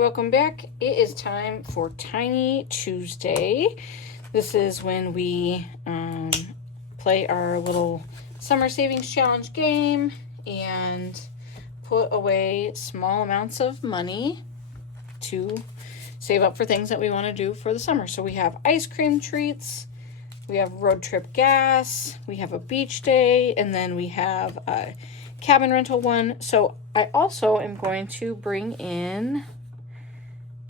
welcome back. It is time for Tiny Tuesday. This is when we play our little summer savings challenge game and put away small amounts of money to save up for things that we want to do for the summer. So we have ice cream treats, we have road trip gas, we have a beach day, and then we have a cabin rental one. So I also am going to bring in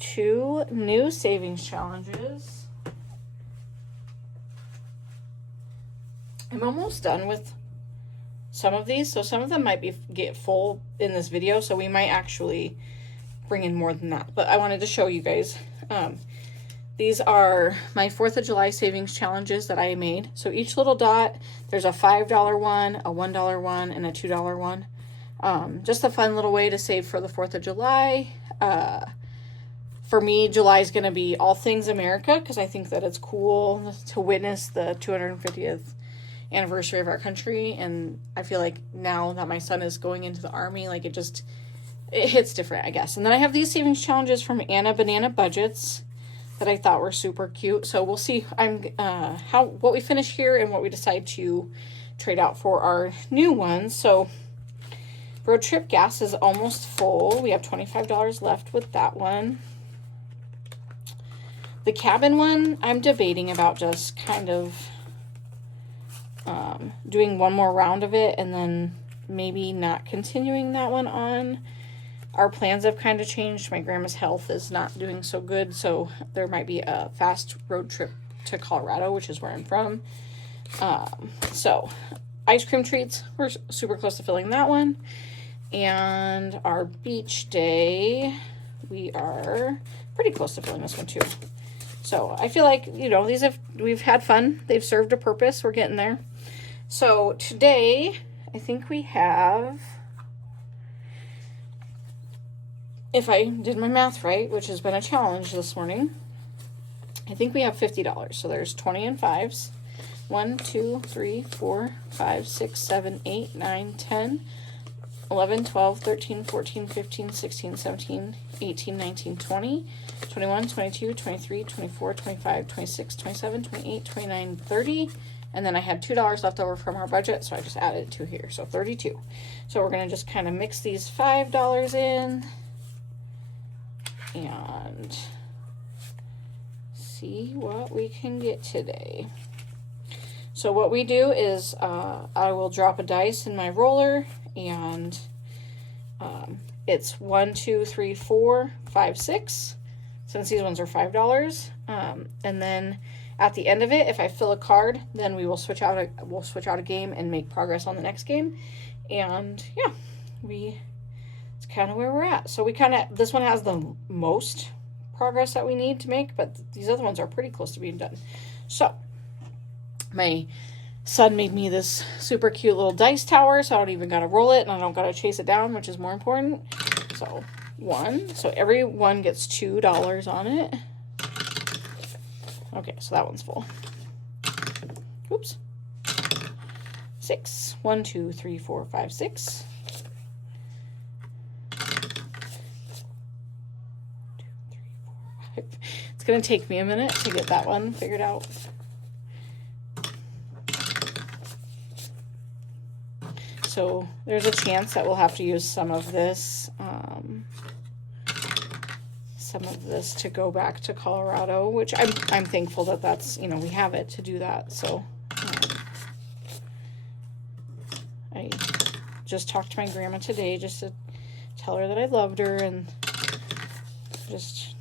2 new savings challenges. I'm almost done with some of these, so some of them might get full in this video, so we might actually bring in more than that. But I wanted to show you guys. These are my 4th of July savings challenges that I made. So each little dot, there's a $5 one, a $1 one, and a $2 one. Just a fun little way to save for the 4th of July. For me, July is going to be all things America because I think that it's cool to witness the 250th anniversary of our country. And I feel like now that my son is going into the Army, like it hits different, I guess. And then I have these savings challenges from Anna Banana Budgets that I thought were super cute. So we'll see what we finish here and what we decide to trade out for our new ones. So road trip gas is almost full. We have $25 left with that one. The cabin one, I'm debating about just kind of doing one more round of it and then maybe not continuing that one on. Our plans have kind of changed. My grandma's health is not doing so good, so there might be a fast road trip to Colorado, which is where I'm from. So ice cream treats, we're super close to filling that one. And our beach day, we are pretty close to filling this one too. So I feel like, we've had fun. They've served a purpose. We're getting there. So today, I think we have, if I did my math right, which has been a challenge this morning, I think we have $50. So there's 20 and 5s. 1, 2, 3, 4, 5, 6, 7, 8, 9, 10, 11, 12, 13, 14, 15, 16, 17, 18, 19, 20, 21, 22, 23, 24, 25, 26, 27, 28, 29, 30. And then I had $2 left over from our budget, so I just added 2 here. So 32. So we're going to just kind of mix these $5 in and see what we can get today. So what we do is I will drop a dice in my roller, and it's 1, 2, 3, 4, 5, 6, since these ones are $5. And then at the end of it, if I fill a card, then we will switch out a game and make progress on the next game. And yeah, it's kind of where we're at. So this one has the most progress that we need to make, but these other ones are pretty close to being done. So my son made me this super cute little dice tower, so I don't even gotta roll it and I don't gotta chase it down, which is more important. So 1, so every one gets $2 on it. Okay, so that one's full. Oops. 6. 1, 2, 3, 4, 5, 6. 2, 3, 4, 5. It's gonna take me a minute to get that one figured out. So there's a chance that we'll have to use some of this to go back to Colorado, which I'm thankful that that's, we have it to do that. So I just talked to my grandma today just to tell her that I loved her and just,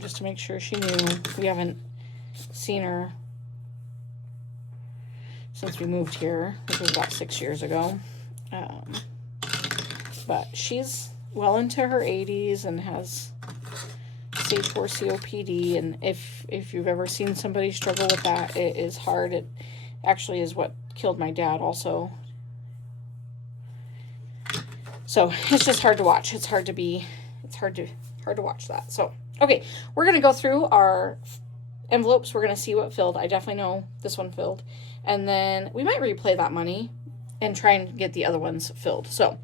just to make sure she knew. We haven't seen her since we moved here, which was about 6 years ago. But she's well into her 80s and has stage 4 COPD. And if you've ever seen somebody struggle with that, it is hard. It actually is what killed my dad also. So it's just hard to watch. It's hard to watch that. So, okay, we're going to go through our envelopes. We're going to see what filled. I definitely know this one filled. And then we might replay that money and try and get the other ones filled. So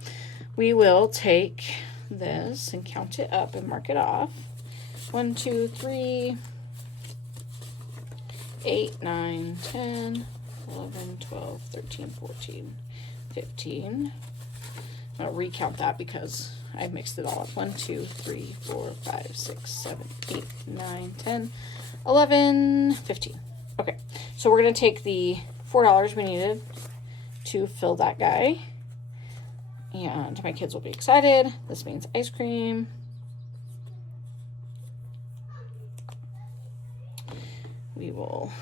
we will take this and count it up and mark it off. 1, 2, 3, 8, 9, 10, 11, 12, 13, 14, 15. I'm going to recount that because I mixed it all up. 1, 2, 3, 4, 5, 6, 7, 8, 9, 10, 11, 15. Okay, so we're going to take the $4 we needed to fill that guy. And my kids will be excited. This means ice cream. We will,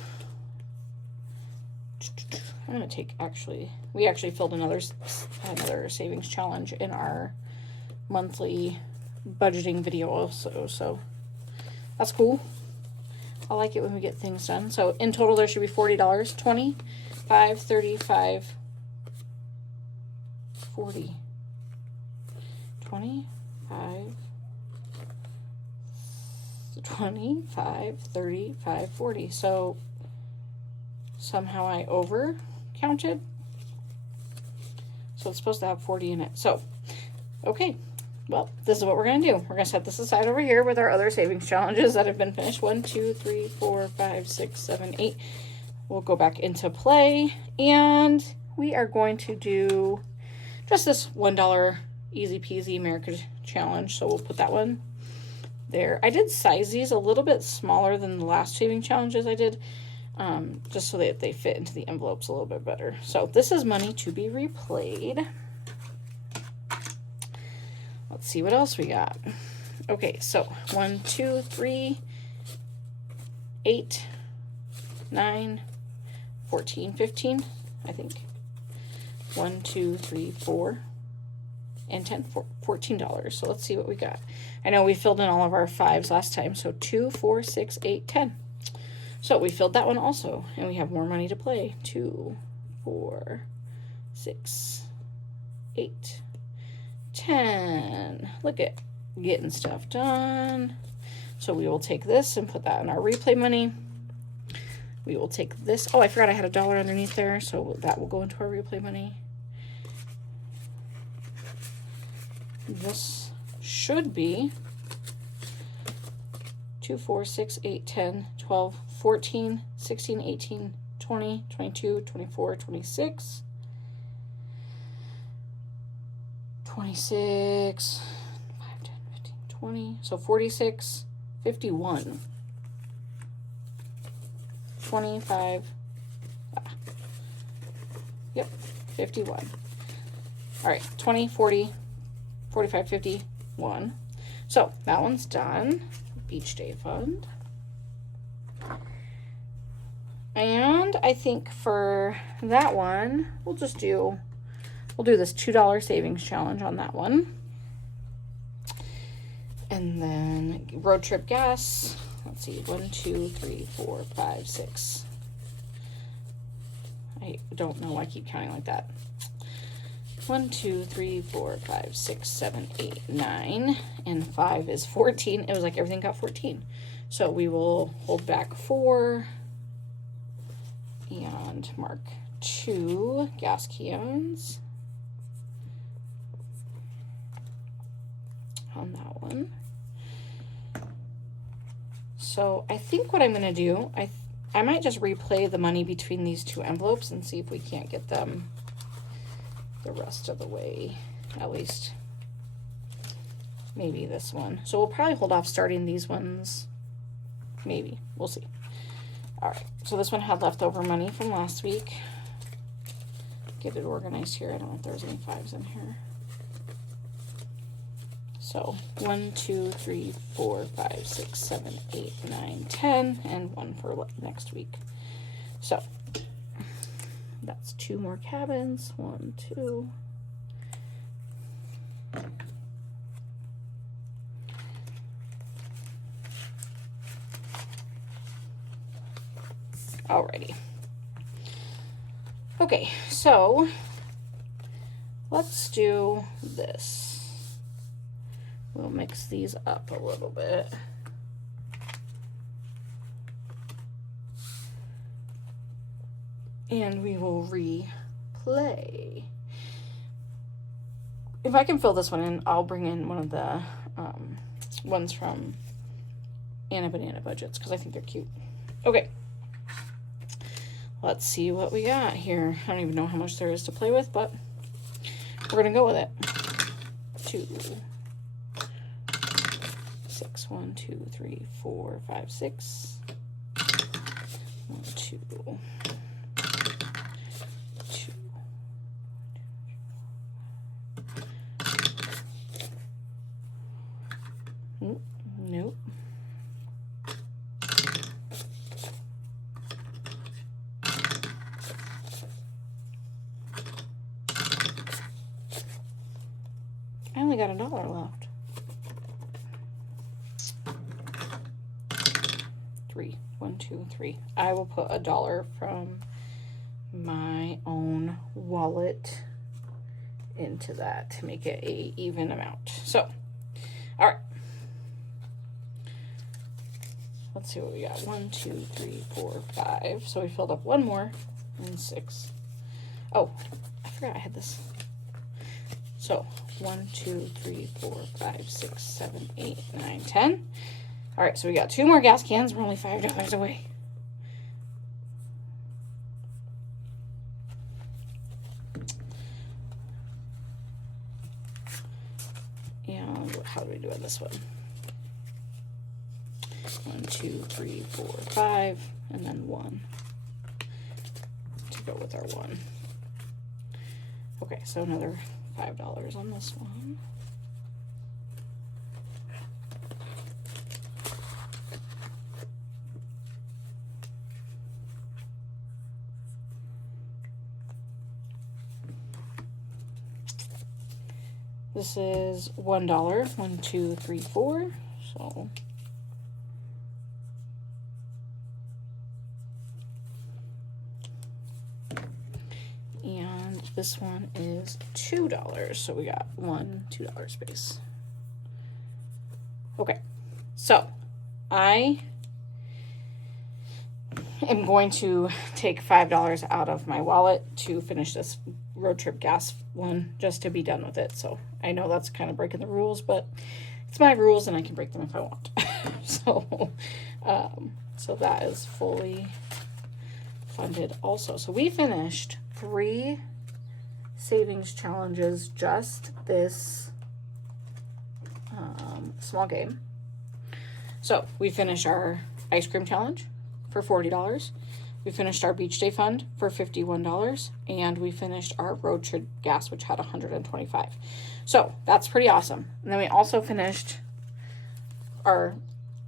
I'm going to take, we actually filled another savings challenge in our monthly budgeting video also, so that's cool. I like it when we get things done. So in total there should be $40, 20, 5, 35, 40, 25, 25, 35, 40. So somehow I over counted. So it's supposed to have 40 in it. So, okay. Well, this is what we're going to do. We're going to set this aside over here with our other savings challenges that have been finished. 1, 2, 3, 4, 5, 6, 7, 8. We'll go back into play. And we are going to do just this $1 easy peasy America challenge. So we'll put that one there. I did size these a little bit smaller than the last saving challenges I did. Just so that they fit into the envelopes a little bit better. So this is money to be replayed. Let's see what else we got. Okay, so 1, 2, 3, 8, 9, 14, 15, I think. 1, 2, 3, 4, and 10, $14. So let's see what we got. I know we filled in all of our 5s last time. So 2, 4, 6, 8, 10. So we filled that one also, and we have more money to play. 2, 4, 6, 8, 10. Look at getting stuff done. So we will take this and put that in our replay money. We will take this. Oh, I forgot I had $1 underneath there, so that will go into our replay money. This should be 2, 4, 6, 8, 10, 12, 14, 16, 18, 20, 22, 24, 26, 26, 5, 10, 15, 20. So 46, 51, 25, yep, 51. All right, 20, 40, 45, 51. So that one's done. Beach Day Fund. And I think for that one, we'll do this $2 savings challenge on that one. And then road trip gas. Let's see, 1, 2, 3, 4, 5, 6. I don't know why I keep counting like that. 1, 2, 3, 4, 5, 6, 7, 8, 9, and 5 is 14. It was like everything got 14. So we will hold back 4 and mark 2 gas cans on that one. So I think what I'm going to do, I might just replay the money between these two envelopes and see if we can't get them the rest of the way, at least maybe this one. So we'll probably hold off starting these ones. Maybe. We'll see. All right. So this one had leftover money from last week. Get it organized here. I don't know if there's any 5s in here. So 1, 2, 3, 4, 5, 6, 7, 8, 9, 10, and 1 for next week. So that's 2 more cabins. 1, 2. Alrighty. Okay, so let's do this. We'll mix these up a little bit. And we will replay. if I can fill this one in, I'll bring in one of the ones from Anna Banana Budgets because I think they're cute. Okay. Let's see what we got here. I don't even know how much there is to play with, but we're going to go with it. 2, 6, 1, 2, 3, 4, 5, 6. 1, 2. 2. Nope. I only got $1 left. 3. 1, 2, 3. I will put $1 from my own wallet into that to make it a even amount. So, all right. Let's see what we got. 1, 2, 3, 4, 5. So we filled up one more and 6. Oh, I forgot I had this. So 1, 2, 3, 4, 5, 6, 7, 8, 9, 10. All right, so we got 2 more gas cans. We're only $5 away. And how do we do on this one? 1, 2, 3, 4, 5, and then 1 to go with our 1. Okay, so another $5 on this one. This is $1. 1, 2, 3, 4. So and this one is $2. So we got $2 space. Okay, so I am going to take $5 out of my wallet to finish this road trip gas one just to be done with it. So I know that's kind of breaking the rules, but it's my rules and I can break them if I want. So that is fully funded also. So we finished 3 savings challenges just this small game. So we finished our ice cream challenge for $40. We finished our beach day fund for $51, and we finished our road trip gas, which had $125. So that's pretty awesome. And then we also finished our,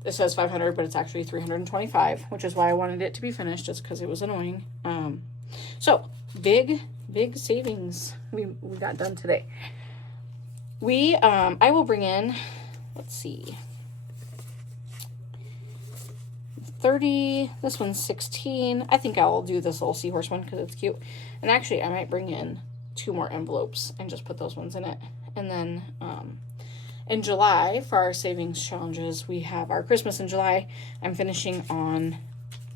it says 500, but it's actually 325, which is why I wanted it to be finished, just because it was annoying. So big savings we got done today. I will bring in, let's see, 30, this one's 16. I think I'll do this little seahorse one because it's cute. And actually, I might bring in 2 more envelopes and just put those ones in it. And then in July, for our savings challenges, we have our Christmas in July. I'm finishing on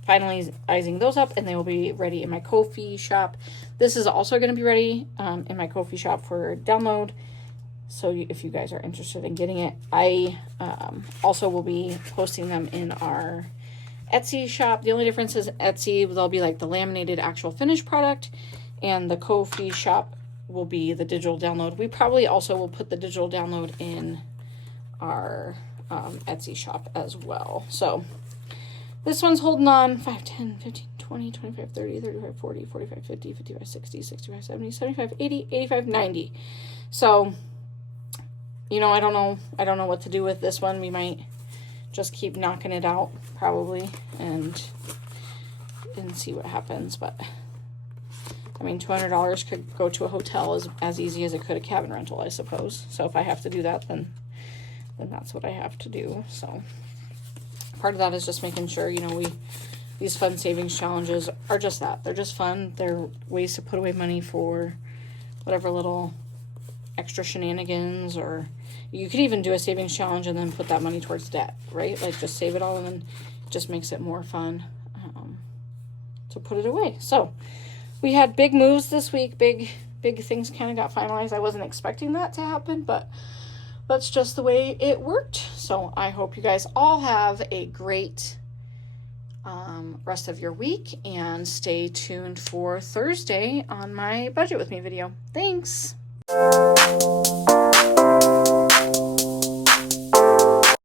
finalizing those up, and they will be ready in my Ko-fi shop. This is also going to be ready in my Ko-fi shop for download. So if you guys are interested in getting it, I also will be posting them in our Etsy shop. The only difference is Etsy, they'll be like the laminated actual finished product, and the Ko-fi shop will be the digital download. We probably also will put the digital download in our Etsy shop as well. So this one's holding on 5, 10, 15, 20, 25, 30, 35, 40, 45, 50, 55, 60, 65, 70, 75, 80, 85, 90. So, you know, I don't know what to do with this one. We might just keep knocking it out probably and see what happens. But I mean, $200 could go to a hotel as easy as it could a cabin rental, I suppose. So if I have to do that, then that's what I have to do. So part of that is just making sure, you know, these fun savings challenges are just that. They're just fun. They're ways to put away money for whatever little extra shenanigans, or you could even do a savings challenge and then put that money towards debt, right? Like just save it all and then it just makes it more fun to put it away. So we had big moves this week, big big things kind of got finalized. I wasn't expecting that to happen, but that's just the way it worked. So I hope you guys all have a great rest of your week, and stay tuned for Thursday on my Budget With Me video. Thanks.